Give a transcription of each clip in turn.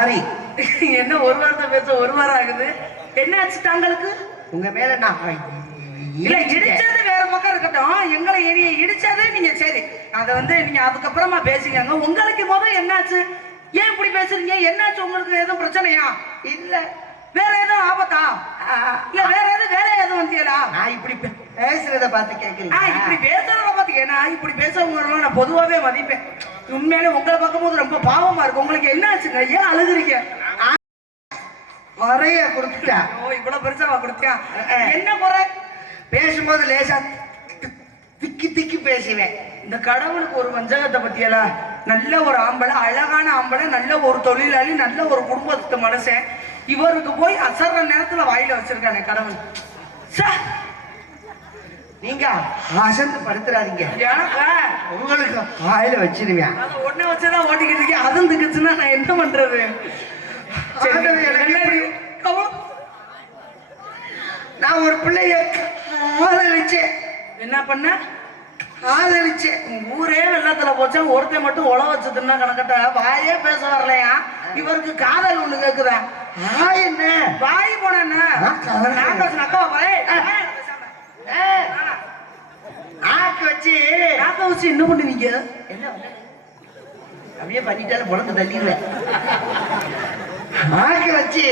ஆரி. என்ன ஒரு வாரத்தை பேச ஒரு வாரம் ஆகுது? என்ன ஆச்சு தாங்களுக்கு? உங்க மேல நான் இல்ல இடிச்சது வேற பக்கம் இருக்கட்டும், எங்களை இடிச்சது நீங்க சரி, அத வந்து நீங்க அதுக்கப்புறமா பேசிக்கங்க. உங்களுக்கு முதல் என்னாச்சு? ஏன் இப்படி பேசுறீங்க? என்னாச்சு உங்களுக்கு? எதுவும் பிரச்சனையா? இல்ல வேற எதுவும் ஆபத்தா? இல்ல வேற எதுவும் வேலையா எதுவும் வந்தீங்களா? நான் இப்படி பேசுறத பார்த்து கேக்குறீங்க? இப்படி பேசுறத பார்த்து நான் இப்படி பேசுறவங்க நான் பொதுவாவே மதிப்பேன். உண்மையிலே உங்களை பார்க்கும்போது ரொம்ப பாவமா இருக்கு. உங்களுக்கு என்ன ஆச்சுங்க? ஏன் அழுகுறீங்க? குறைய கொடுத்துட்டா. ஓ இவ்வளவு பெருசாவா கொடுத்தியா? என்ன குறை? பேசும்போது லேசா திக்கி திக்கி பேசுவேன். இந்த கடவுளுக்கு ஒரு வஞ்சகத்தை பத்தியலா? நல்ல ஒரு ஆம்பளை, அழகான ஆம்பளை, நல்ல ஒரு தொழிலாளி, நல்ல ஒரு குடும்பத்து மனுஷன், இவருக்கு போய் அசர்ற நேரத்துல வாயில வச்சிருக்கானே கடவுள். நீங்க அசந்து படுத்துறாதீங்க. எனக்கு உங்களுக்கு வாயில வச்சிருவேன். அது ஒன்ன வச்சுதான் ஓட்டிக்கிட்டு இருக்கேன். அதுவும் திக்குச்சுன்னா நான் என்ன பண்றது? நான் ஒரு பிள்ளைய காதலிச்சேன். என்ன பண்ண? காதலிச்சேன். ஊரே வெள்ளத்துல போச்சா, ஒருத்தன் மட்டும் உழ வச்சதுன்னா கணக்கட்ட வாயே பேச வரலையா? இவருக்கு காதல் ஒண்ணு கேக்குதா? என்ன வாய் போன நாக்கு வச்சு நாக்க வச்சு என்ன பண்ணுவீங்க? என்ன அப்படியே பண்ணிட்டாலும் குழந்தை தள்ளிடுவேன். நாக்கு வச்சு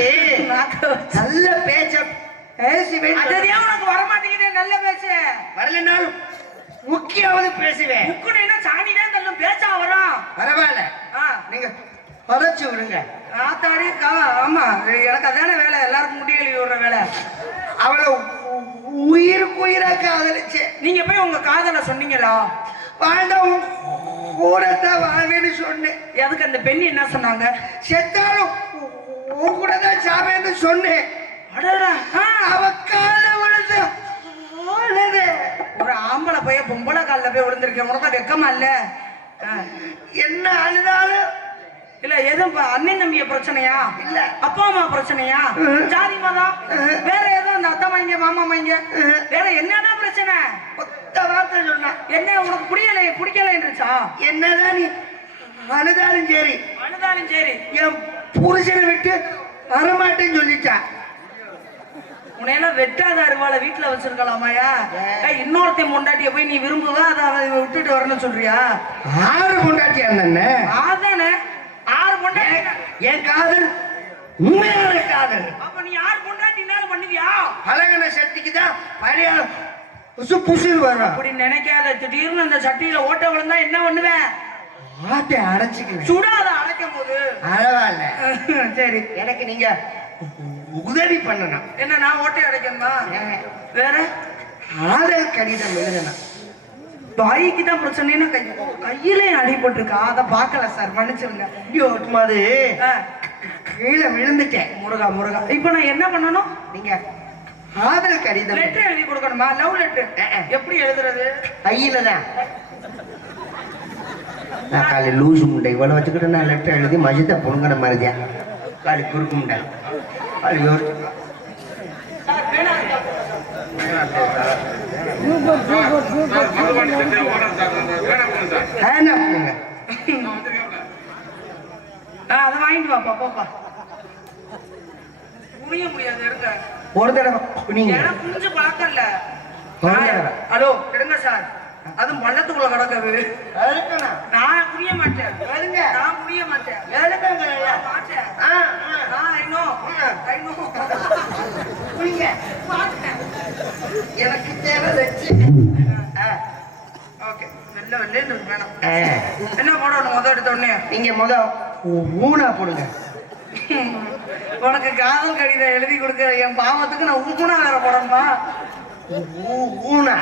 நல்ல பேச்ச பேசுவேன். உனக்கு வரமாட்டேங்குது. நல்ல பேச்சு வரலனாலும் முக்கியாவது பேசுவேன். முக்குனா சாணிதான் தள்ளும் பேச்சா வரும். பரவாயில்ல, நீங்க பதச்சு விடுங்க. ஆத்தாடி ஆமா, எனக்கு அதான வேலை, எல்லாருக்கும் முடியல விடுற வேலை. அவளை உயிருக்கு உயிரா காதலிச்சு. நீங்க போய் உங்க காதல சொன்னீங்களா? வாழ்ந்தவங்க கூடத்தான் வாழ்வேன்னு சொன்னேன். எதுக்கு? அந்த பெண்ணு என்ன சொன்னாங்க? செத்தாலும் உன் கூட தான் சாவேன்னு சொன்னேன். அவ கால விழுந்து ஒரு ஆம்பளை போய் பொம்பளை காலில் போய் விழுந்திருக்கேன். உனக்கு வெக்கமா இல்ல? என்ன அழுதாலும் இல்ல எதுவும் அண்ணன் தம்பிய பிரச்சனையா? இல்ல அப்பா அம்மா பிரச்சனையா? ஜாதி மதம் வேற எதுவும்? அந்த அத்தை மாங்க மாமா மாங்க வேற என்னதான் பிரச்சனை? ஒத்த வார்த்தை சொன்னா என்ன உனக்கு பிடிக்கலைன்றா? என்னதான் நீ அழுதாலும் சரி, அழுதாலும் சரி என் புருஷனை விட்டு வரமாட்டேன்னு சொல்லிட்டா. உன்னையெல்லாம் வெட்டாத அருவாளை வீட்டுல வச்சிருக்கலாமாயா? இன்னொருத்தையும் பொண்டாட்டிய போய் நீ விரும்புவா அதை விட்டுட்டு வரணும்னு சொல்றியா? 6 பொண்டாட்டியா? அதானே 6 பொண்டாட்டி. என் காதல் உண்மையான காதல். அப்ப நீ 6 பொண்டாட்டினாலும் பண்ணுவியா? பழகின சக்திக்குதான் பழைய புசு புசுன்னு வரும். அப்படி நினைக்காத. திடீர்னு அந்த சட்டியில ஓட்ட விழுந்தா என்ன பண்ணுவேன்? ஆட்டை அடைச்சிக்குவேன். சுடாத அடைக்கும் போது. பரவாயில்ல, சரி. எனக்கு நீங்க உதவி பண்ணணும். என்ன நான் ஓட்டை அடைக்கணுமா? வேற காதல் கடிதம் எழுதணும். வாய்க்கு தான் பிரச்சனைன்னு கையிலே அடிபட்டிருக்கா, அதை பார்க்கல சார், மன்னிச்சிருங்க. ஓட்டுமாது கீழே விழுந்துட்டேன். முருகா முருகா. இப்ப நான் என்ன பண்ணணும்? நீங்க காதல் கடிதம் லெட்டர் எழுதி கொடுக்கணுமா? லவ் லெட்டர் எப்படி எழுதுறது? கையில தான். நான் காலை லூசு முண்டை இவ்வளவு வச்சுக்கிட்டு நான் லெட்டர் எழுதி மஜித்தை பொண்ணுங்கிற மாதிரியா காலி குறுக்கு முண்டை அதை வாங்கிட்டு வாப்பா. போப்பா புரிய முடியாது. எடுங்க ஒரு தடவை நீங்க புரிஞ்சு பழக்கம்ல. ஹலோ எடுங்க சார். அதுவும் பள்ளத்துக்குள்ள கிடக்குது. நான் புரிய மாட்டேன். நான் புரிய மாட்டேன். எனக்கு தேவை என்ன போடணும்? முத எடுத்தோடனே நீங்க ஊனா போடுங்க. உனக்கு காதல் கடிதம் எழுதி கொடுக்க என் பாவத்துக்கு நான் ஊனா வேற போடணுமா? ஊனா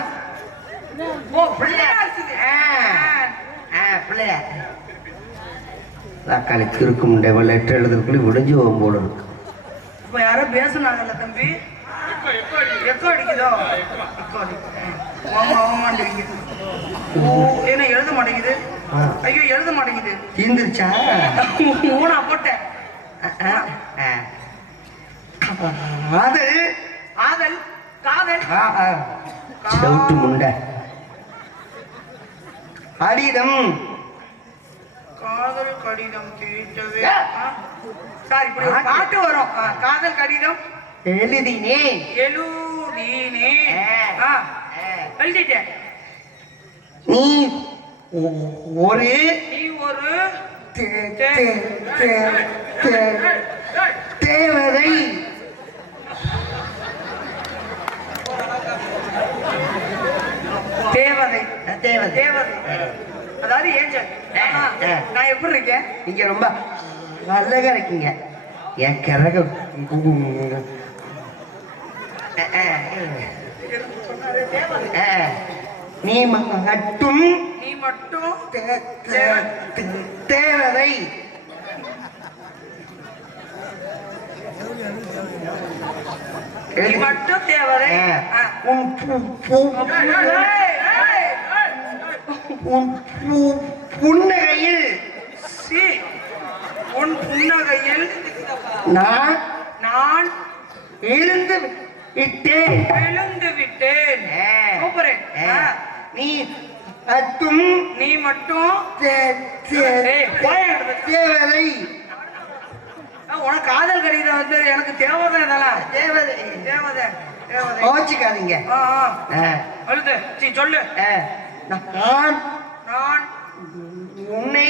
தக்காளிக்கு இருக்கு முண்டை லெட்டர் எழுதுறதுக்குள்ள விடிஞ்சு போகும் போல இருக்கு. இப்ப யாரும் பேசுனாங்கல்ல தம்பி? எப்போ அடிக்குதோ என்ன எழுத மாட்டேங்குது? ஐயோ எழுத மாட்டேங்குது. தீந்துருச்சா? ஊனா போட்டேன். ஆதல் ஆதல் காதல் செவுட்டு முண்டை கடிதம் காதல் கடிதம் தீட்டவே சார் இப்படி ஒரு பாட்டு வரும் காதல் கடிதம் எழுதினேன் எழுதிட்டேன் நீ ஒரு தேவதை தேவதை தேவதை அதாவது ஏஞ்சல் நான் எப்படி இருக்கேன் நீங்க ரொம்ப அழகா இருக்கீங்க என் கிறக நீ மட்டும் தேவதை நீ மட்டும் தேவதை உன் புன்னகையில் உன் புன்னகையில் நான் எழுந்து விட்டேன் சூப்பரே நீ மட்டும் தேவதை உனக்கு காதல் கடிதம் வந்து எனக்கு தேவதை இதெல்லாம் தேவதை தேவதை தேவதை கோச்சிக்காதீங்க சொல்லு நான் உன்னை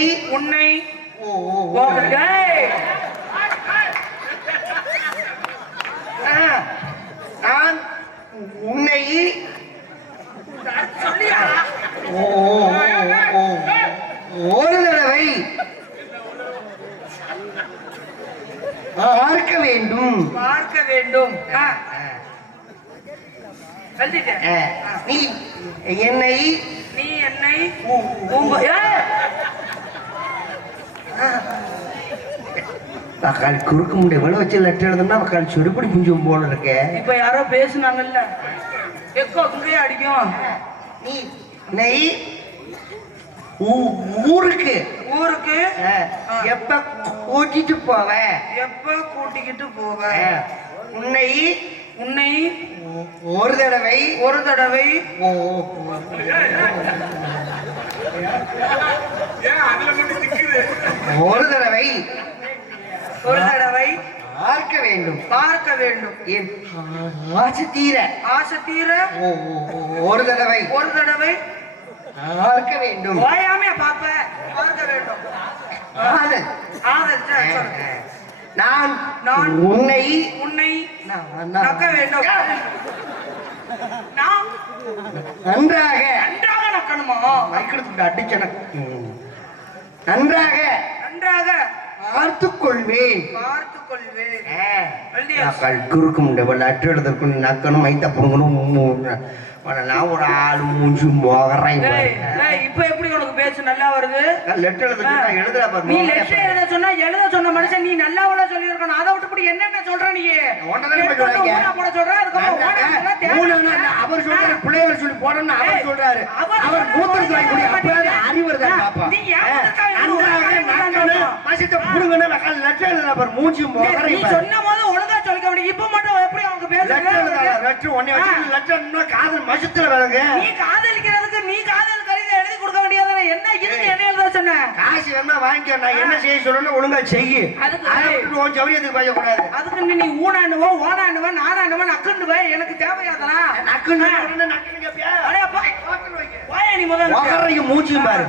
நான் உன்னை ஒரு தடவை பார்க்க வேண்டும் நீ என்னை மக்கால் குறுக்க முடிய விளை வச்சு லெட்டர் எழுதணும்னா மக்கால் சொடுப்படி புஞ்சும் போல இருக்க. இப்ப யாரோ பேசுனாங்கல்ல எக்கோ இங்கேயே அடிக்கும். நீ நெய் ஊருக்கு எப்ப கூட்டிட்டு போவ? உன்னை ஒரு தடவை ஒரு தடவை பார்க்க வேண்டும் என் ஆசை தீர ஒரு தடவை பார்க்க வேண்டும். பார்க்க வேண்டும். நான் உன்னை நக்க வேண்டும். நன்றாக நக்கணுமா? மைக்கெடுத்து அடிச்ச நன்றாக பார்த்துக் கொள்வேன். குறுக்கு முண்டை லெட்டர் எழுதற்கு நக்கணும் மைத்த புடுங்கணும். நான் ஒரு ஆளு மூஞ்சி மோகறேன். இப்ப எப்படி உனக்கு பேச நல்லா வருது? லெட்டர் எழுதுற நீ லெட்டர் எழுத சொன்ன மனுஷன் நீ நல்லா சொல்லி இருக்கணும். அதை விட்டு என்னென்ன சொல்ற நீ? அவர் சொல்றாரு பிள்ளைவர் சொல்லி போடணும். அவர் சொல்றாரு அவர் மூஞ்சி சொன்ன போது ஒழுங்கா சொல்லிக்க முடியும். இப்ப மட்டும் எப்படி அவங்க காதல் மசத்துல வேலைங்க. நீ காதலிக்கிறதுக்கு நீ காதல் கடிதம் எழுதி கொடுக்க வேண்டியது என்ன? இதுக்கு என்ன எழுத சொன்ன? காசு வேணா வாங்கிக்க. நான் என்ன செய்ய சொல்லணும் ஒழுங்கா செய்யு. அதுக்கு சௌரியத்துக்கு பயப்பட கூடாது. அதுக்கு நீ ஊனானுவோ ஓனானுவோ நானானுவோ நக்குண்டுவ. எனக்கு தேவையாதலாம் நீ முதல்ல மூச்சியும் பாரு.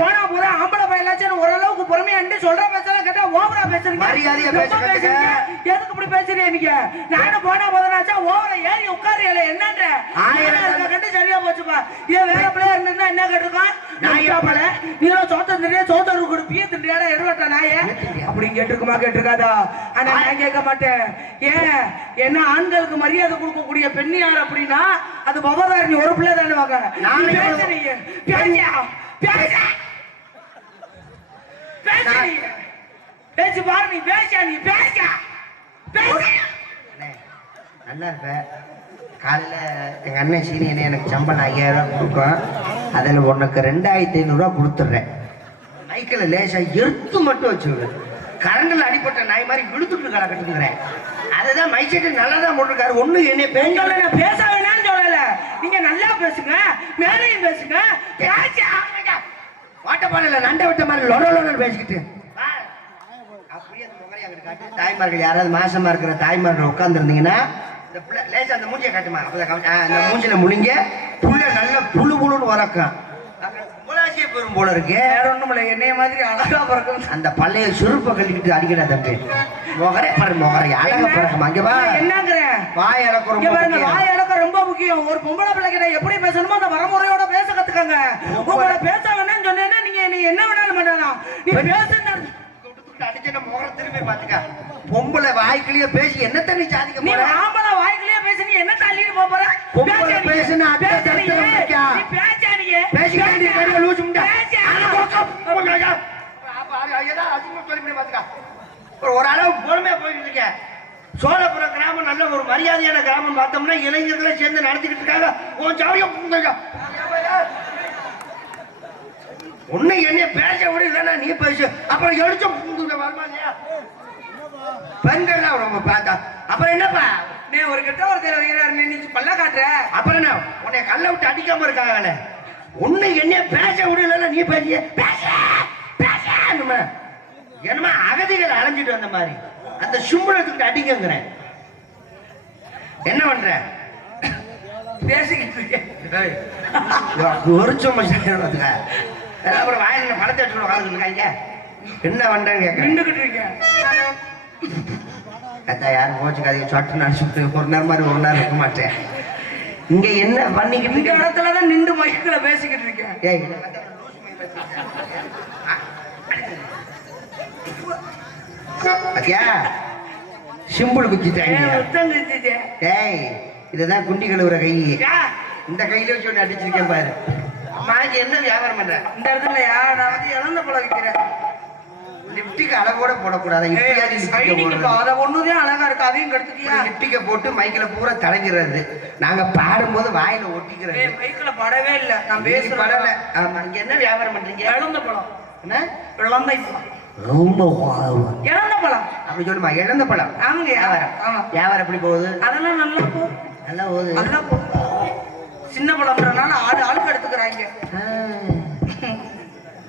போனா போதா ஆம்பளை பையலாச்சும் ஓரளவுக்கு பொறுமையாண்டு சொல்ற பேசலாம் கேட்டா ஓவரா பேசுறீங்க. எதுக்கு இப்படி பேசுறீங்க நீங்க? நானும் போனா போதனாச்சா ஓவரா ஏறி உட்காரு என்னன்ற கண்டு சரியா போச்சுப்பா. இதே வேற பிள்ளையா இருந்தா என்ன கேட்டிருக்கான்? நாயாப்பல நீங்களும் சோத்தரு கொடுப்பிய திண்டியாடா எருவட்டா நாய அப்படி கேட்டிருக்காதா? ஆனா நான் கேட்க மாட்டேன். ஏன் என்ன ஆண்களுக்கு மரியாதை கொடுக்கக்கூடிய பெண் யார் அப்படின்னா அது பவதாரணி ஒரு பிள்ளை தானே வாங்க. பேச்சு பாரு. நீ நல்லா இருப்ப. காலையில எங்க அண்ணன் சீனியனை எனக்கு சம்பளம் 5000 ரூபாய் கொடுக்கும். அதில் உனக்கு 2500 ரூபா கொடுத்துட்றேன். மைக்கில் லேசா எருத்து மட்டும் வச்சுவிடு. கரண்டில் அடிப்பட்ட நாய் மாதிரி இழுத்துட்டு கலக்கட்டுங்கிறேன். அதுதான் மைசெட்டு நல்லா தான் போட்டிருக்காரு. ஒண்ணு என்னை பேச வேணாம்னு சொல்லல. நீங்க நல்லா பேசுங்க, மேலையும் பேசுங்க. வாட்டப்பாறையில நண்டை விட்ட மாதிரி லொட பேசிக்கிட்டு அப்படியே அந்த முகரை அங்கிட்டு காட்டு. தாய்மார்கள் யாராவது மாசமா இருக்கிற தாய்மார்கள் உட்கார்ந்து இருந்தீங்கன்னா இந்த புள்ள லேசா அந்த மூஞ்சியை காட்டுமா, அப்பதான் அந்த மூஞ்சில முழுங்க புள்ள நல்ல புழு புழுன்னு உறக்கும். முலாசிய பெரும் போல இருக்கு. வேற ஒண்ணும் இல்லை, என்னைய மாதிரி அழகா பிறக்கும். அந்த பள்ளைய சுருப்பை கட்டிக்கிட்டு அடிக்கடா தம்பி. முகரே பாரு, முகரை அழகா பிறக்குமா. இங்க வா, என்னங்கிறேன், வாய் இழக்க ரொம்ப முக்கியம். வாய் இழக்க ரொம்ப முக்கியம். ஒரு பொம்பளை பிள்ளைகிட்ட எப்படி பேசணுமோ அந்த வரமுறையோட பேச கத்துக்கங்க. உங்களை பேச வேணும்னு சொன்னேன்னா நீ என்ன வேணாலும் பண்ணலாம். நீ பேசுன்னு அடிச்சு முகரை திரும்பி பாத்துக்க. பொம்பளை வாய்க்குள்ளேயே பேசி என்ன தண்ணி சாதிக்க நீ போற? ஆம்பளை வாய்க்குள்ளேயே பேசி நீ என்ன தள்ளிட்டு போக போற? பொம்பளை பேசுனா ஒரு அளவு பொறுமையா போயிட்டு இருக்க. சோழபுரம் கிராமம் நல்ல ஒரு மரியாதையான கிராமம் பார்த்தோம்னா இளைஞர்களை சேர்ந்து நடத்திக்கிட்டு இருக்காங்க. உன்னை என்ன பேச விட இல்லைன்னா நீ பேசு. அப்புறம் எழுச்ச வருமா இல்லையா? பெண்கள்லாம் ரொம்ப பார்த்தா அப்புறம் என்னப்பா நீ ஒரு கிட்ட ஒருத்தர் நீ பல்ல காட்டுற. அப்புறம் என்ன உன்னை கல்ல விட்டு அடிக்காம இருக்காங்க. உன்னை என்ன பேச விடல நீ பேசிய என்னமா அகதிகள் அலைஞ்சிட்டு வந்த மாதிரி அந்த சும்பளத்துக்கு அடிங்கிறேன். என்ன பண்ற? பேசிக்கிட்டு இருக்கேன். அப்புறம் வாயில பழத்தை எடுத்து வாழ்ந்துட்டு இருக்காங்க. என்ன பண்றேன்னு கேட்க நின்றுகிட்டு இருக்கேன். யாரும் கோச்சுக்காதீங்க. சொட்டு நான் சுட்டு ஒரு நேரம் மாதிரி ஒரு நேரம் இருக்க மாட்டேன். இங்க என்ன பண்ணிக்கிட்டு இந்த இடத்துலதான் நின்று மைக்குல பேசிக்கிட்டு இருக்கேன். ஏய் சிம்பிள் குச்சிட்டாங்க. ஏய் இதுதான் குண்டி கழுவுற கை. இந்த கையில வச்சு ஒண்ணு அடிச்சிருக்கேன் பாரு. அம்மாக்கு என்ன வியாபாரம் பண்ற? இந்த இடத்துல நான் வந்து இழந்த பழம் விற்கிறேன். லிப்டிக் அளவோட போடக்கூடாது. அதை ஒண்ணுதான் அழகா இருக்கு, அதையும் கெடுத்துட்டியா? லிப்டிக்க போட்டு மைக்கில பூரா தடங்கிறது. நாங்க பாடும்போது வாயில ஒட்டிக்கிறது. மைக்கில படவே இல்லை, நான் பேச படல. ஆமா, இங்க என்ன வியாபாரம் பண்றீங்க? இழந்த பழம். என்ன இழந்தை பழம்? ரொம்ப இழந்த பழம் அப்படி சொல்லுமா? இழந்த பழம். ஆமாங்க. வியாபாரம். ஆமா, வியாபாரம் எப்படி போகுது? அதெல்லாம் நல்லா போகுது. நல்லா போகுது. நல்லா போகுது. சின்ன பழம்ன்றனால ஆளுக்கு எடுத்துக்கிறாங்க.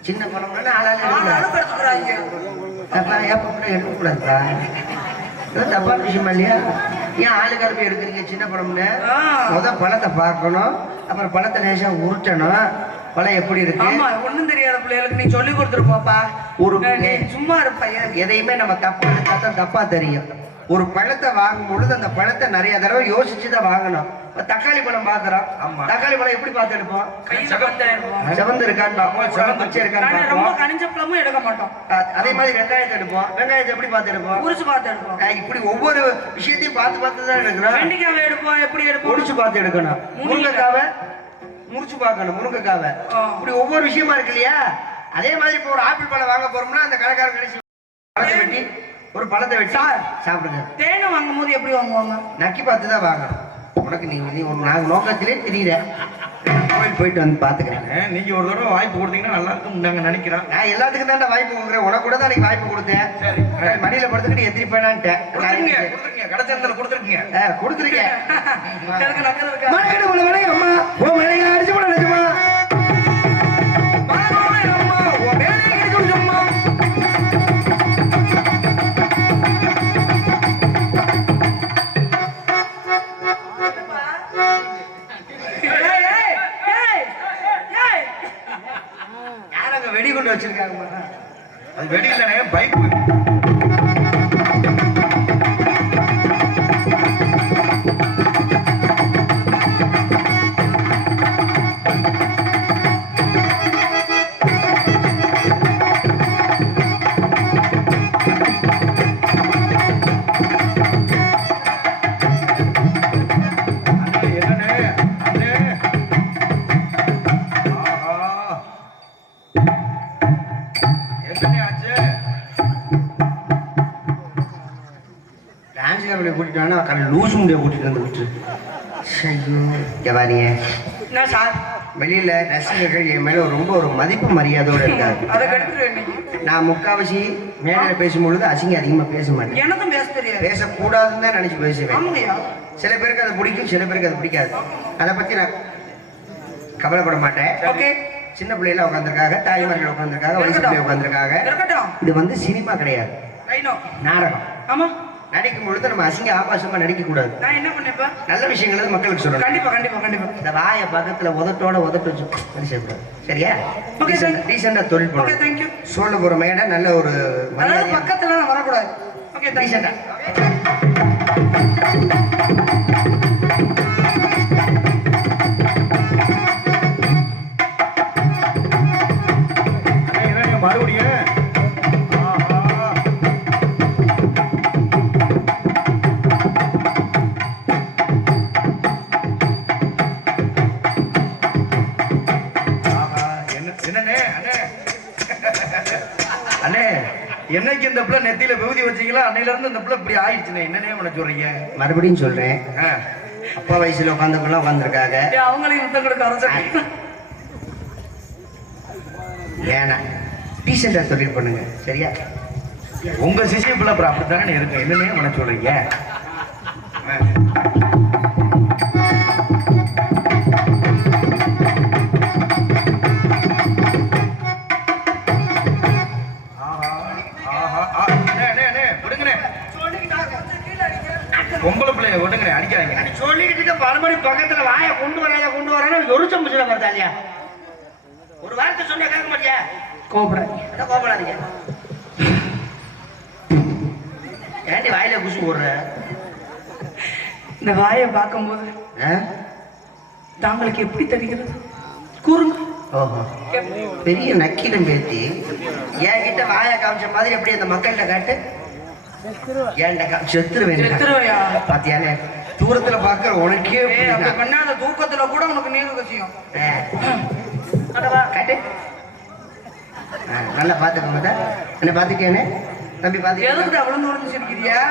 சின்ன பழம்னா ஆளுக்கு எடுத்துக்கிறாங்க. எடுக்கக்கூடாதுப்பா. தப்பா விஷயமா இல்லையா? ஏன் ஆளுக்காரப்ப எடுக்கிறீங்க சின்ன பழம்னு? பழத்தை பார்க்கணும், அப்புறம் பழத்தை லேசா உருட்டணும். பழம் எப்படி இருக்கு ஒண்ணும் தெரியாத பிள்ளைகளுக்கு நீ சொல்லி கொடுத்துருப்போப்பா. ஒரு சும்மா இருப்பா. எதையுமே நம்ம தப்பா எடுத்தாதான் தப்பா தெரியும். ஒரு பழத்தை வாங்கும் பொழுது அந்த பழத்தை நிறைய தடவை யோசிச்சுதான் வாங்கணும். தக்காளி பழம் பாக்குறோம். தக்காளி பழம் எப்படி பார்த்து எடுப்போம்? செவந்து இருக்கான்னு ரொம்ப கனிஞ்ச பழமும் எடுக்க மாட்டோம். அதே மாதிரி வெங்காயத்தை எடுப்போம். வெங்காயத்தை எப்படி பார்த்து எடுப்போம்? உரிச்சு பார்த்து எடுப்போம். இப்படி ஒவ்வொரு விஷயத்தையும் பார்த்து பார்த்து தான் எடுக்கிறோம். வெண்டைக்காவை எடுப்போம். எப்படி எடுப்போம்? உரிச்சு பார்த்து எடுக்கணும். முருங்கைக்காவை முறிச்சு பார்க்கணும். முருங்கைக்காவை இப்படி ஒவ்வொரு விஷயமா இருக்கு இல்லையா? அதே மாதிரி இப்போ ஒரு ஆப்பிள் பழம் வாங்க போறோம்னா அந்த கடைக்காரன் கடைசி பழத்தை வெட்டி ஒரு பழத்தை வெட்டி சாப்பிடுங்க. தேனும் வாங்கும் போது எப்படி வாங்குவாங்க? நக்கி பார்த்து தான் வாங்கணும். உனக்கு நீ ஒரு நாங்கள் நோக்கத்திலே தெரியல. கோயில் போயிட்டு வந்து பாத்துக்கிறேன். நீங்க ஒரு தடவை வாய்ப்பு கொடுத்தீங்கன்னா நல்லா இருக்கும் நாங்க நினைக்கிறோம். நான் எல்லாத்துக்கும் தான் வாய்ப்பு கொடுக்குறேன். உனக்கு கூட தான் எனக்கு வாய்ப்பு கொடுத்தேன். சரி, மடியில படுத்துக்கிட்டு எத்திரி போயிடான்ட்டேன். கடைச்சேர்ந்தல கொடுத்துருக்கீங்க. கொடுத்துருக்கேன். அம்மா ஓ மேலே அடிச்சு போட நினைச்சுமா வெடிகுண்டு வச்சிருக்காங்க. அது வெடி இல்லைனே, பைக். லூசு முடிய கூட்டிட்டு வந்து விட்டு ஜவானிய வெளியில ரசிகர்கள் என் மேல ரொம்ப ஒரு மதிப்பு மரியாதையோட இருக்காரு. நான் முக்காவாசி மேடையில பேசும்பொழுது அசிங்க அதிகமா பேச மாட்டேன். எனக்கும் பேச தெரியாது. பேசக்கூடாதுன்னு தான் நினைச்சு பேசுவேன். சில பேருக்கு அது பிடிக்கும், சில பேருக்கு அது பிடிக்காது. அதை பத்தி நான் கவலைப்பட மாட்டேன். சின்ன பிள்ளைல உட்காந்துருக்காங்க, தாய்மார்கள் உட்காந்துருக்காங்க, வயசு பிள்ளை உட்காந்துருக்காங்க. இருக்கட்டும். இது வந்து சினிமா கிடையாது, ஐநோ நாடகம். ஆமா. நடிக்கும் பொழுது நம்ம அசிங்க ஆபாசமா நடிக்க கூடாது. நான் என்ன பண்ணேப்பா? நல்ல விஷயங்களை மக்களுக்கு சொல்லணும். கண்டிப்பா கண்டிப்பா கண்டிப்பா. இந்த வாயை பக்கத்துல உதட்டோட உதட்டு வச்சு பேசக்கூடாது. சரியா? Okay, thank you. டீசெண்டா தொழில் ஓகே, பண்ணணும். Thank you. சொல்ல போற மேடை நல்ல ஒரு அதாவது மரியாதை பக்கத்துல நான் வரக்கூடாது. Okay, thank you. டீசெண்டா. என்னங்க மறுபடியும் என்னண்ணே அண்ணே அண்ணே என்னைக்கு இந்த பிள்ளை நெத்தியில விபூதி வச்சீங்களா அன்னையில இருந்து இந்த பிள்ளை இப்படி ஆயிடுச்சுண்ணே. என்னண்ணே பண்ண சொல்றீங்க? மறுபடியும் சொல்றேன், ஆ, அப்பா வயசுல உட்காந்துக்குள்ள உட்காந்துருக்காங்க. ஏய், அவங்களையும் முத்தம் கொடுக்க அரசு. ஏன்னா டீசெண்டா தொழில் பண்ணுங்க. சரியா? உங்க சிசிய பிள்ளை அப்புறம் அப்படித்தானே இருக்கு. என்னண்ணே பண்ண சொல்றீங்க? ஆ. பொம்பளை பிள்ளைய விடுங்கண்ணே, அடிக்காதீங்க. சொல்லிக்கிட்டு இருக்க பரமடி பக்கத்துல வாயை கொண்டு வரான்னு எரிச்சம் முச்சிட பார்த்தாலியா? ஒரு வார்த்தை சொன்னா கேட்க மாட்டியா? கோபுரம் கோபடாதீங்க. ஏன்டி வாயில குசு போடுற? இந்த வாயை பார்க்கும்போது தாங்களுக்கு எப்படி தெரிகிறது கூறுங்க. ஓஹோ, பெரிய நக்கீரம் பேத்தி என்கிட்ட வாயை காமிச்ச மாதிரி எப்படி அந்த மக்கள்கிட்ட காட்டு. ஏன்டா செத்துருவையா? பாத்தியானே தூரத்துல பாக்குற உனக்கே ஏய், அப்படி பண்ணாத. தூக்கத்துல கூட உனக்கு நீர் கசியும். காட்டு. நல்லா பாத்துக்கோங்க. என்ன பாத்துக்கேனே தம்பி? பாத்து எதுக்கு அவ்வளவு தூரம் சிரிக்கிறியா?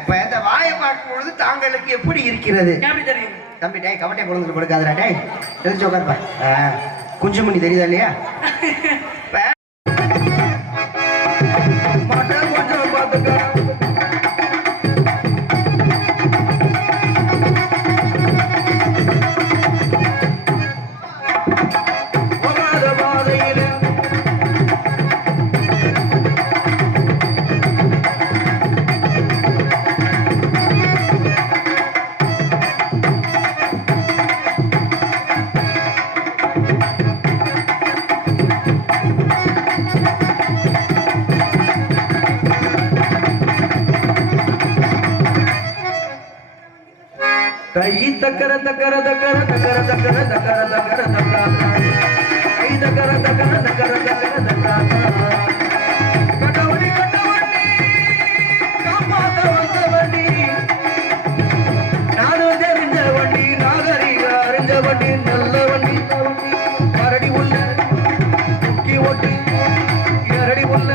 இப்ப இந்த வாயை பார்க்கும் பொழுது தாங்களுக்கு எப்படி இருக்கிறது? எப்படி தெரியும் தம்பி? டேய், கவட்டையை கொண்டு கொடுக்காதடா. டேய், தெரிஞ்சு உட்காருப்பா. குஞ்சு மணி தெரியுதா இல்லையா? கை தக்கர தக்கர தக்கர தக்கர தக்கர தக்கர தக்கர தக்கர கை தக்கர தக்கர தக்கர தக்கர தக்கர கட்டவண்டி கட்டவண்டி காப்பாத்த வந்த வண்டி நானும் தெரிஞ்ச வண்டி நாகரிக அறிஞ்ச வண்டி நல்ல வண்டி கரடி உள்ள முக்கி ஓட்டி இரடி உள்ள.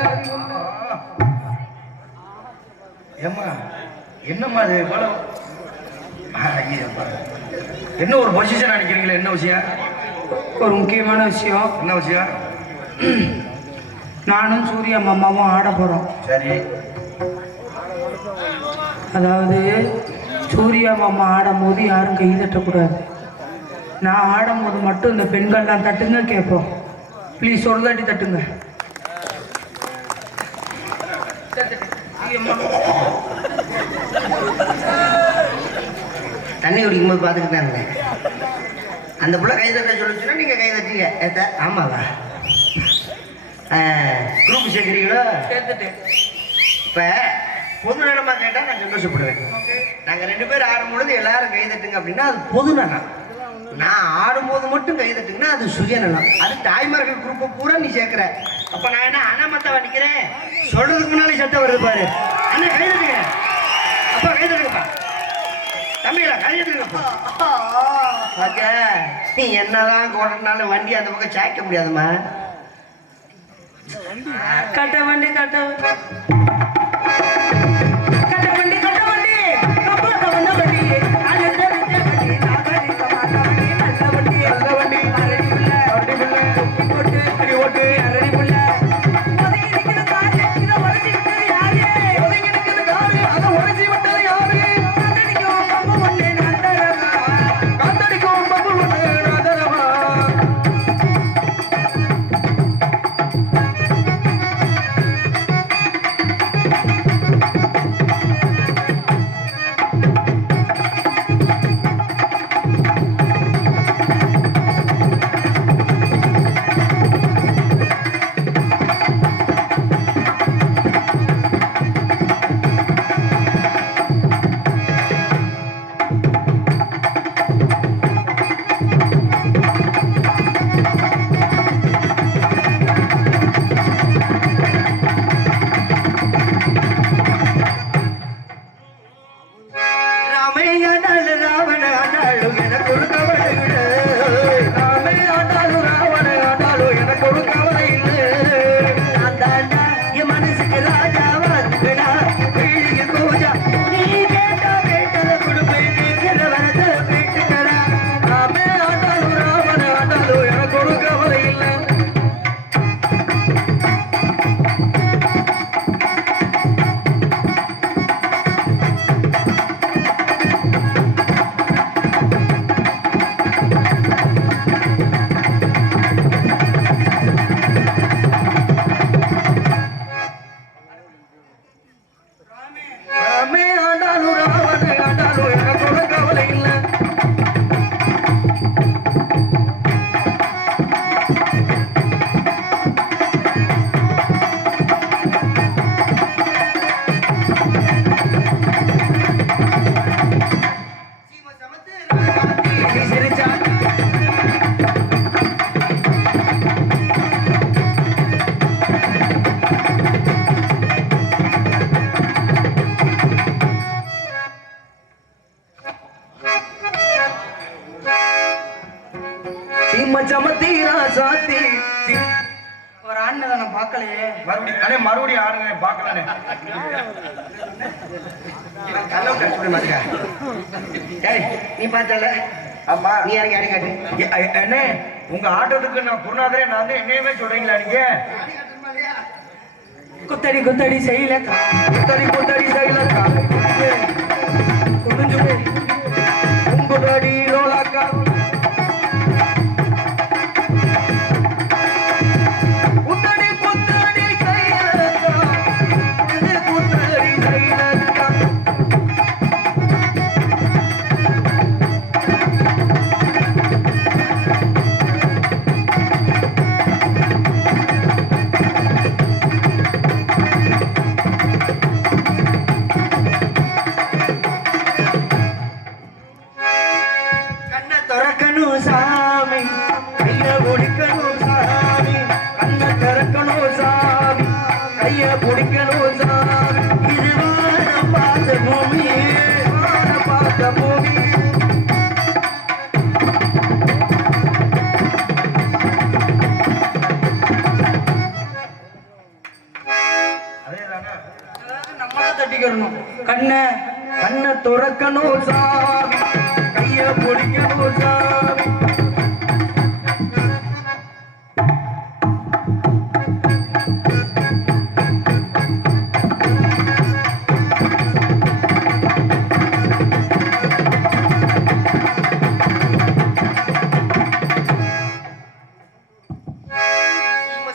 ஏம்மா என்னம்மா அது இவ்வளவு என்ன ஒரு பொசிஷன் அடிக்கிறீங்களா? என்ன விஷயம்? ஒரு முக்கியமான விஷயம். என்ன விஷயம்? நானும் சூர்யா மாமாவும் ஆட போறோம். சரி. அதாவது சூர்யா மாமா ஆடும் போது யாரும் கை தட்டக்கூடாது. நான் ஆடும் போது மட்டும் இந்த பெண்கள்லாம் தட்டுங்க கேட்போம். ப்ளீஸ் ஒரு தாட்டி தட்டுங்க. தண்ணி குடிக்கும் போது பார்த்துட்டு தான் இருந்தேன். அந்த பிள்ளை கை தட்ட சொல்லிச்சுன்னா நீங்க கை தட்டீங்க. ஏத்த ஆமாவா? குரூப் சேர்க்குறீங்களோ? இப்ப பொது நலமா கேட்டா நான் சந்தோஷப்படுவேன். நாங்க 2 பேர் ஆடும் பொழுது எல்லாரும் கை தட்டுங்க அப்படின்னா அது பொது நலம். நான் ஆடும்போது மட்டும் கை தட்டுங்கன்னா அது சுயநலம். அது தாய்மார்கள் குரூப்பை பூரா நீ சேர்க்கிற. அப்ப நான் என்ன அனாமத்தவா நிக்கிறேன்? சொல்றதுக்கு முன்னாடி சத்தம் வருது பாரு. அண்ணா கை தட்டுங்க. அப்பா கை தட்டுங்கப்பா. தம்பிகளா கை தட்டுங்கப்பா. நீ என்னதான் கோட்டனாலும் வண்டி அந்த பக்கம் சாய்க்க முடியாதுமா. கட்ட வண்டி கட்ட வண்டி கட்ட வண்டி கப்பாட்ட வந்த வண்டி அது தெரிஞ்ச வண்டி நாகரிக மாட்ட வண்டி நல்ல வண்டி நல்ல வண்டி அரடி புள்ள ஓட்டு அடி ஓட்டு அரடி புள்ள ஒதுங்கி நிக்கிற காரு இத உடைச்சி விட்டது யாரு? ஒதுங்கி நிக்கிற காரு அத உடைச்சி விட்டது யாரு? காத்தடிக்கும் பம்பு ஒண்ணு நாதரமா காத்தடிக்கும் பம்பு ஒண்ணு நாதரமா மறுபடியும் ஆடுங்க பாக்கலானே. நீ பார்த்தல ஆமா நீ இறங்கி அடி காட்டு. என்ன உங்க ஆட்டத்துக்கு நான் குருநாதரே நான் வந்து என்னையுமே சொல்றீங்களா நீங்க? குத்தடி குத்தடி செய்யலக்கா, குத்தடி குத்தடி செய்யலக்கா, குடிஞ்சுடு உங்குடடி லோலாக்கா, குத்தடி குத்தடி செய்யலக்கா, இது குத்தடி செய்யலக்கா. கண்ணை திறக்கணும் சாமி, கையை ஒடிக்கணும் சாமி, கண்ணை திறக்கணும் சாமி, கைய பிடிக்கணும் சாமி, இது வானம் பார்த்த பூமி, வான பார்த்த பூமி. அதேதானே? நம்மளாம் தட்டிக்கிறணும். கண்ணை கண்ணை துறக்கணும் சாமி, கைய பிடிக்கணும் சாமி.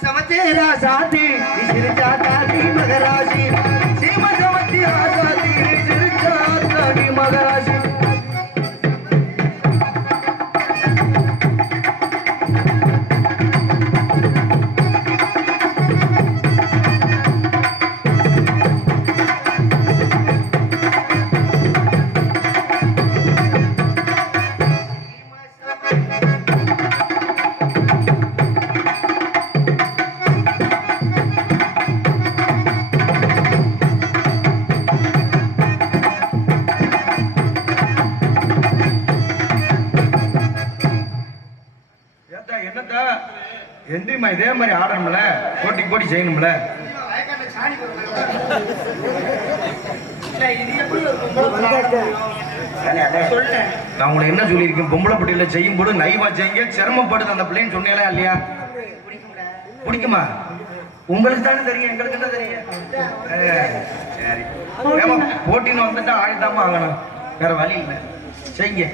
சமச்சேரா சாத்தி விசிறிச்சா காட்டி மகராசி, சீம சமத்தி ஆசாதி சிறுச்சாத்தாடி மகராசி. ஏத்தா என்னத்தா எந்திரிமா இதே மாதிரி ஆடணும்ல, போட்டி போட்டி செய்யணும்ல. நான் உங்களை என்ன சொல்லியிருக்கேன், பொம்பளை பொட்டியில செய்யும் போது நைவா செய்யுங்க, சிரமப்படுது அந்த பிள்ளைன்னு சொன்னீங்களா இல்லையா? பிடிக்குமா? உங்களுக்கு தானே தெரியும், எங்களுக்கு என்ன தெரியும்? சரி ஏமா போட்டின்னு வந்துட்டா ஆடித்தாம ஆகணும், வேற வழி இல்லை, செய்யுங்க.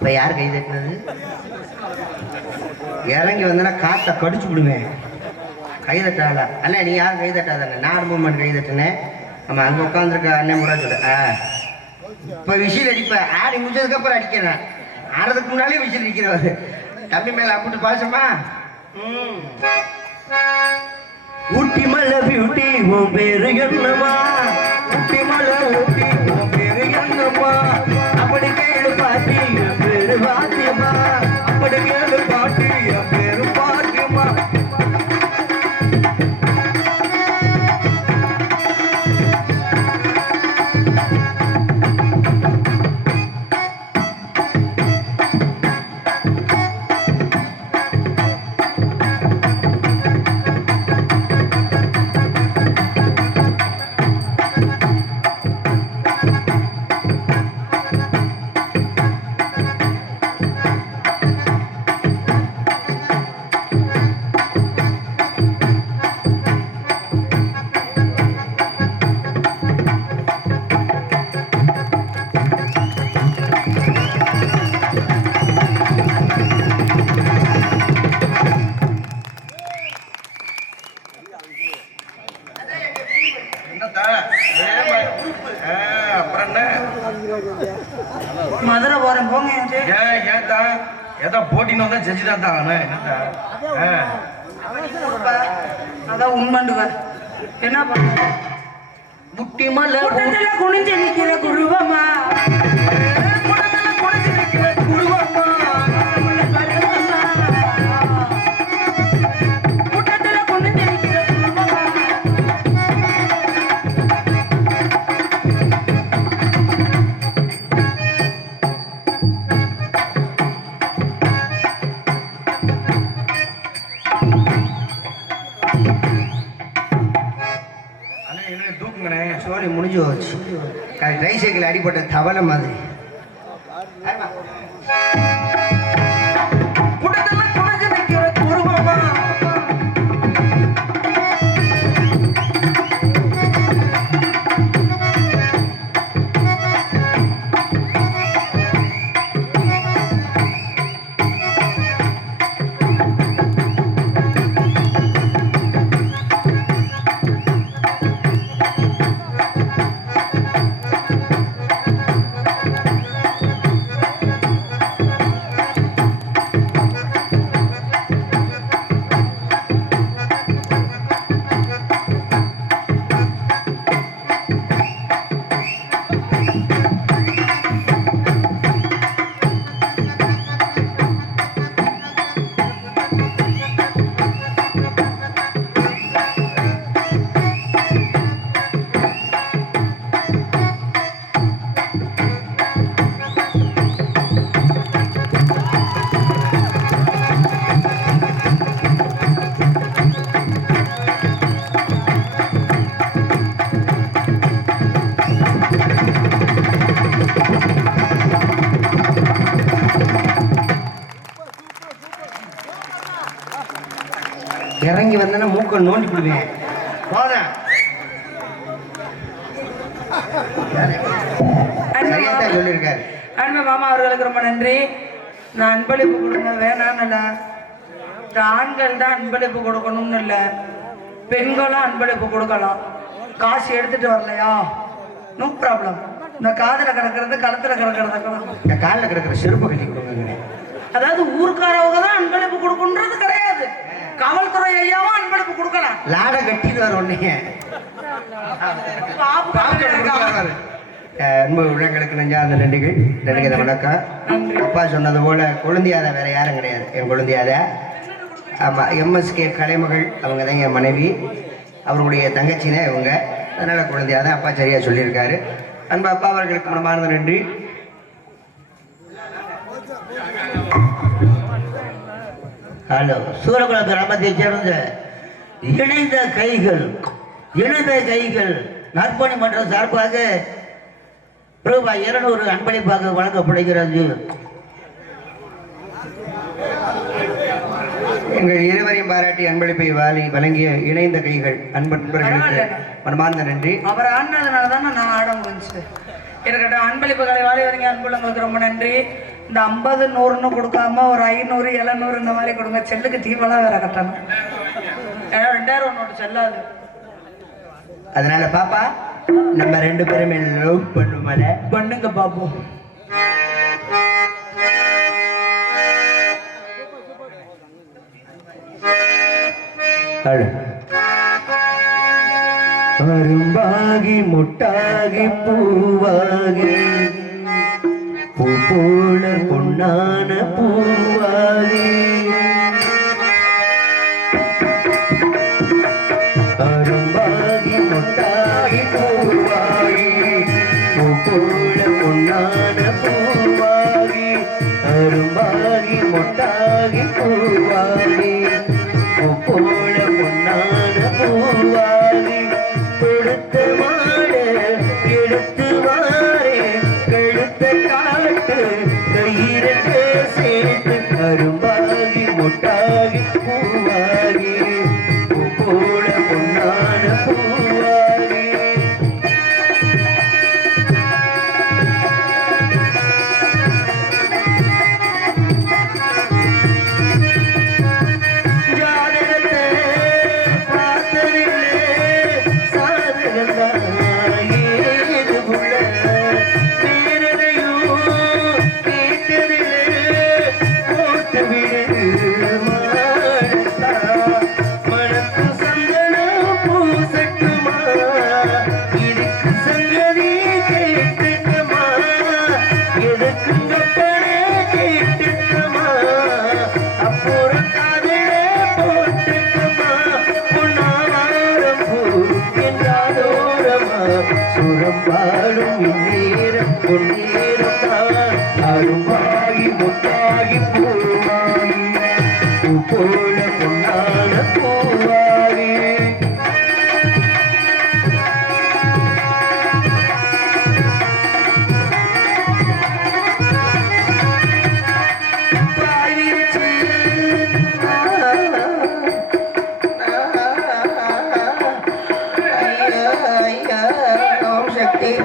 இப்ப யார் கை தட்டினது? இறங்கி வந்தனா காட்டை கடிச்சு விடுவேன். கை தட்டால அண்ணே, நீ யாரும் கை தட்டாதானே, நான் மூமெண்ட் கை தட்டினேன். ஆமா, அங்க உட்காந்துருக்க அண்ணன் முறை சொல்லு. இப்ப விசில் அடிப்பேன், ஆடி முடிச்சதுக்கு அப்புறம் அடிக்கிறேன். ஆடுறதுக்கு முன்னாலே விசில் அடிக்கிறவர் தம்பி மேல அப்படி பாசமா. ஊட்டி மலை பியூட்டி உன் பேரு என்னமா, ஊட்டி மலை ஊட்டி உன் பேரு என்னமா, அப்படி கேளு பாட்டி என் பேரு பாத்தியம்மா, அப்படி கேளு பாட்டி என் பேரு பாத்தியம்மா. அப்புறம் என்ன மதுரை போறேன் போங்க. ஏத்தா ஏதா போட்டின்னு வந்தா செஞ்சுதான் தான் என்னத்தா அதான் உண்மைண்டுவ என்ன பண்ண முட்டி மலை குனிஞ்சு நிக்கிற குருவமா குடிச்சு நிற்கிற குருவம்மா கூட்டத்துல குனிஞ்சு நிக்கிற குருவமா தூக்குங்கண்ணே. சோழி முடிஞ்சு போச்சு. ட்ரை சைக்கிள் அடிப்பட்ட தவளை மாதிரி. கூட்டத்துல குடிச்சு நிற்கிற குருவம்மா இறங்கி வந்தேன்னா மூக்க நோண்டி விடுவேன். போதேன் சரியா தான் சொல்லியிருக்காரு. அன்பு மாமா அவர்களுக்கு ரொம்ப நன்றி. நான் அன்பளிப்பு கொடுங்க வேணான்னு இல்லை, இந்த ஆண்கள் தான் அன்பளிப்பு கொடுக்கணும்னு இல்லை, பெண்களும் அன்பளிப்பு கொடுக்கலாம். காசு எடுத்துட்டு வரலையா நோ ப்ராப்ளம். இந்த காதில் கிடக்கிறது கழுத்தில் கிடக்கிறதுக்கெல்லாம் இந்த காலில் கிடக்கிற செருப்பு கட்டி கொடுங்க. அதாவது ஊருக்காரவங்க தான் அன்பளிப்பு கொடுக்கணுன்றது கிடையாது. காவல்துறை ஐயாவும் அன்பளிப்பு கொடுக்கலாம். லாட கட்டிட்டு வர உடனே அன்பு உள்ளங்களுக்கு நெஞ்சார்ந்த நன்றிகள். நன்றிகிற வணக்கம். அப்பா சொன்னது போல குழந்தையாத வேற யாரும் கிடையாது. என் குழந்தையாத ஆமாம் எம்எஸ்கே கலைமகள் அவங்க தான் என் மனைவி. அவருடைய தங்கச்சி தான் இவங்க. அதனால் குழந்தையாத அப்பா சரியாக சொல்லியிருக்காரு. அன்பு அப்பா அவர்களுக்கு மனமார்ந்த நன்றி. ஹலோ, சூரகுளம் கிராமத்தைச் சேர்ந்த இணைந்த கைகள் நற்பணி மன்றம் சார்பாக ரூபாய் 200 அன்பளிப்பாக வழங்கப்படுகிறது. எங்கள் இருவரையும் பாராட்டி அன்பளிப்பை வழங்கிய இணைந்த கைகள் அன்பர்களுக்கு மனமார்ந்த நன்றி. அவர் ஆடினதுனால தானே நான் ஆட முடிஞ்சு. இருக்கட்டும், அன்பளிப்புகளை வாழி வரீங்க அன்புள்ளவங்களுக்கு ரொம்ப நன்றி. இந்த 50 100ன்னு கொடுக்காம ஒரு 500 700 இந்த மாதிரி கொடுங்க. செல்லுக்கு தீவெல்லாம் வேற கட்டணும். ஏன்னா 2000 நோட்டு செல்லாது. அதனால பாப்பா நம்ம 2 பேருமே லவ் பண்ணுமல பண்ணுங்க பாப்போம். அரும்பாகி முட்டாகி பூவாகி பூ போல பொன்னான பூவாகி அரும்பாகி முட்டாகி பூவாகி பூ போல பொன்னான பூவாகி அரும்பாகி முட்டாகி பூவாகி பூ போல பொன்னான பூவாகி கொடுத்த மாடு எடுத்து வாரே கழுத்த காட்டு கயிறு சேர்த்து அரும்பாகி சுரம்பாடும் இந்நேரம் பொன்னேரம் தான் அரும்பாகி முட்டாகி பூவாகி பூ போல பொன்னான பூவாகி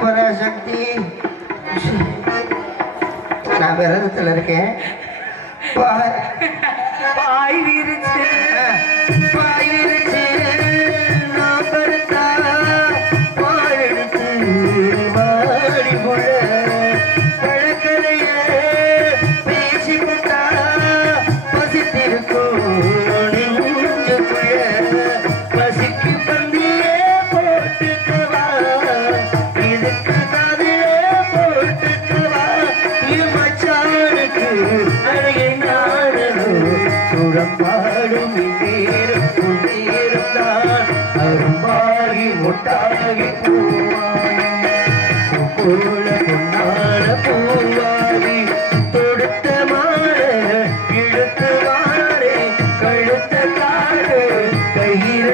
பராசக்தி நான் விரதத்தில் இருக்கேன். பாய் விரிச்சு பாய் விரிச்சு நான் படுத்தா பால் எடுத்து வாடி புள்ள பழக்கலைய பேசி பட்டா பசித்திருக்கும் நெஞ்சுக்குள்ள பசிக்கு பந்தியே போட்டுக்கவா இதுக்கு காதிலே போட்டுக்கவா மச்சானுக்கு அழகை நாடனும் சுரம்பாடும் இந்நேரம் பொன்னேரம் தான் அரும்பாகி முட்டாகி பூவாகி போல பொன்னான பூவாகி தொடுத்த மாற இழுத்து வாரே கழுத்த காடு கையில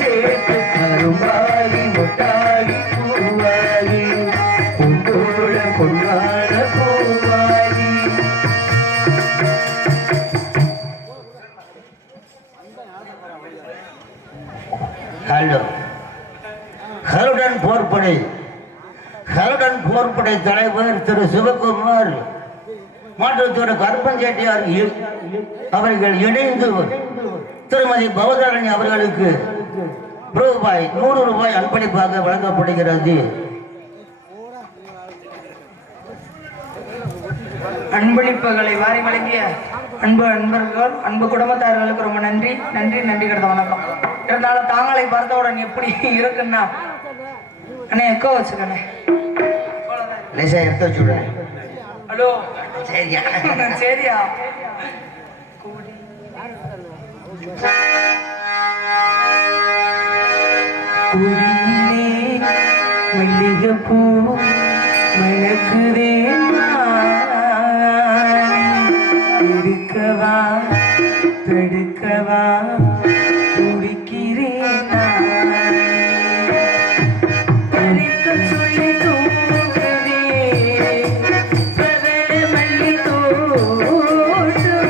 சேர்த்து அரும்பாகி முட்டாகி பூவாகி போல பொன்னான பூவாகி. ஹலோ ஹருடன் போர்ப்படை ஹருடன் போர்ப்படை தலைவர் திரு சிவகுமார் மற்றும் திரு கருப்பன் செட்டியார் அவர்கள் இணைந்து திருமதி பவதாரணி அவர்களுக்கு ரூபாய் 100 அன்பளிப்பாக வழங்கப்படுகிறது. அன்பளிப்புகளை வாரி வழங்கிய அன்பு அன்பர்கள் அன்பு குடும்பத்தார்களுக்கு ரொம்ப நன்றி நன்றி நன்றி கிடந்த வணக்கம். இருந்தாலும் தாங்களை பார்த்தவுடன் எப்படி இருக்குன்னா அண்ணே எக்கோ வச்சுக்கண்ணே. லேசா எடுத்து வச்சுடுறேன். ஹலோ சரியா சரியா குடியிலே மல்லிகைப்பூ மணக்குதே இருக்கவா தடுக்கவா துடிக்கிறேன் சொல்லி தூங்குதே பிரபல மல்லி தோட்டம்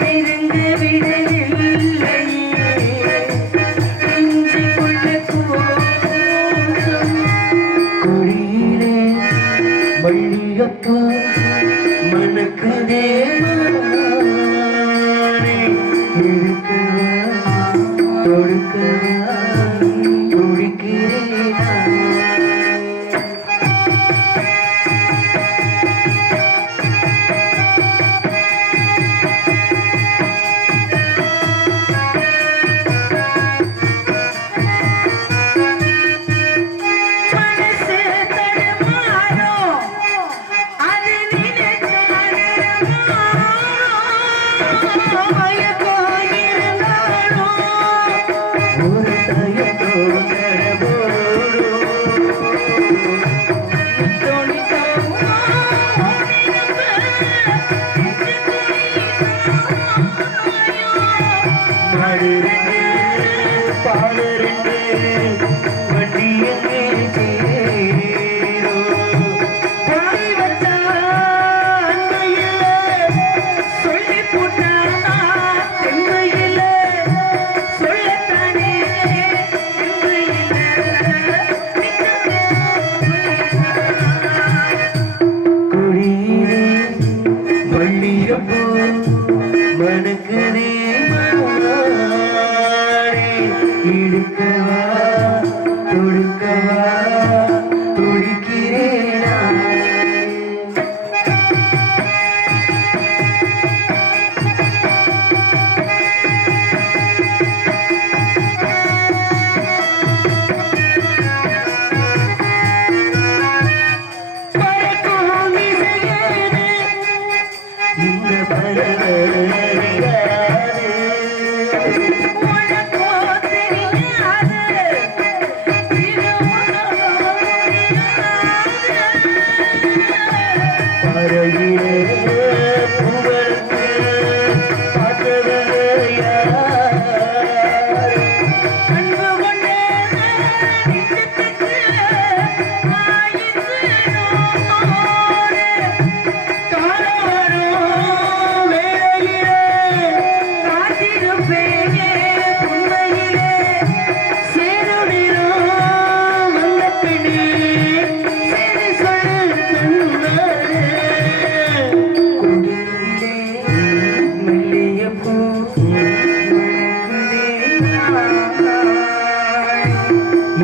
நெருங்க விடவில்லை நெஞ்சுக்குள்ள கோபம் குடியிலே மல்லிகைப்பூ மணக்குதே இருக்கவா தொடுக்கவா துடிக்கிறேன். மனசு தடுமாறும் அது நினைச்சாலும் மயக்கம் இருந்தாலும் ஒரு தயத்தோடு கடவோடும் மாடு ரெண்டு பாடு ரெண்டு வண்டி எங்கே சேரும் பாய் வச்சா அன்னையில சொல்லி போட்டா தென்மையில சொல்லத்தானே குடியிலே மல்லிகைப்பூ மணக்குதே மாறே இடுக்கவா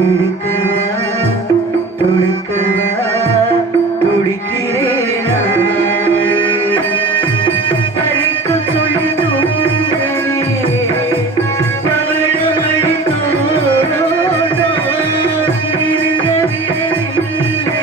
எடுக்கவா தொடுக்கவா துடிக்கிறேன் பறிக்க சொல்லி தூங்கலே பவளமழை தோரோதோ இருங்க விடவில்லை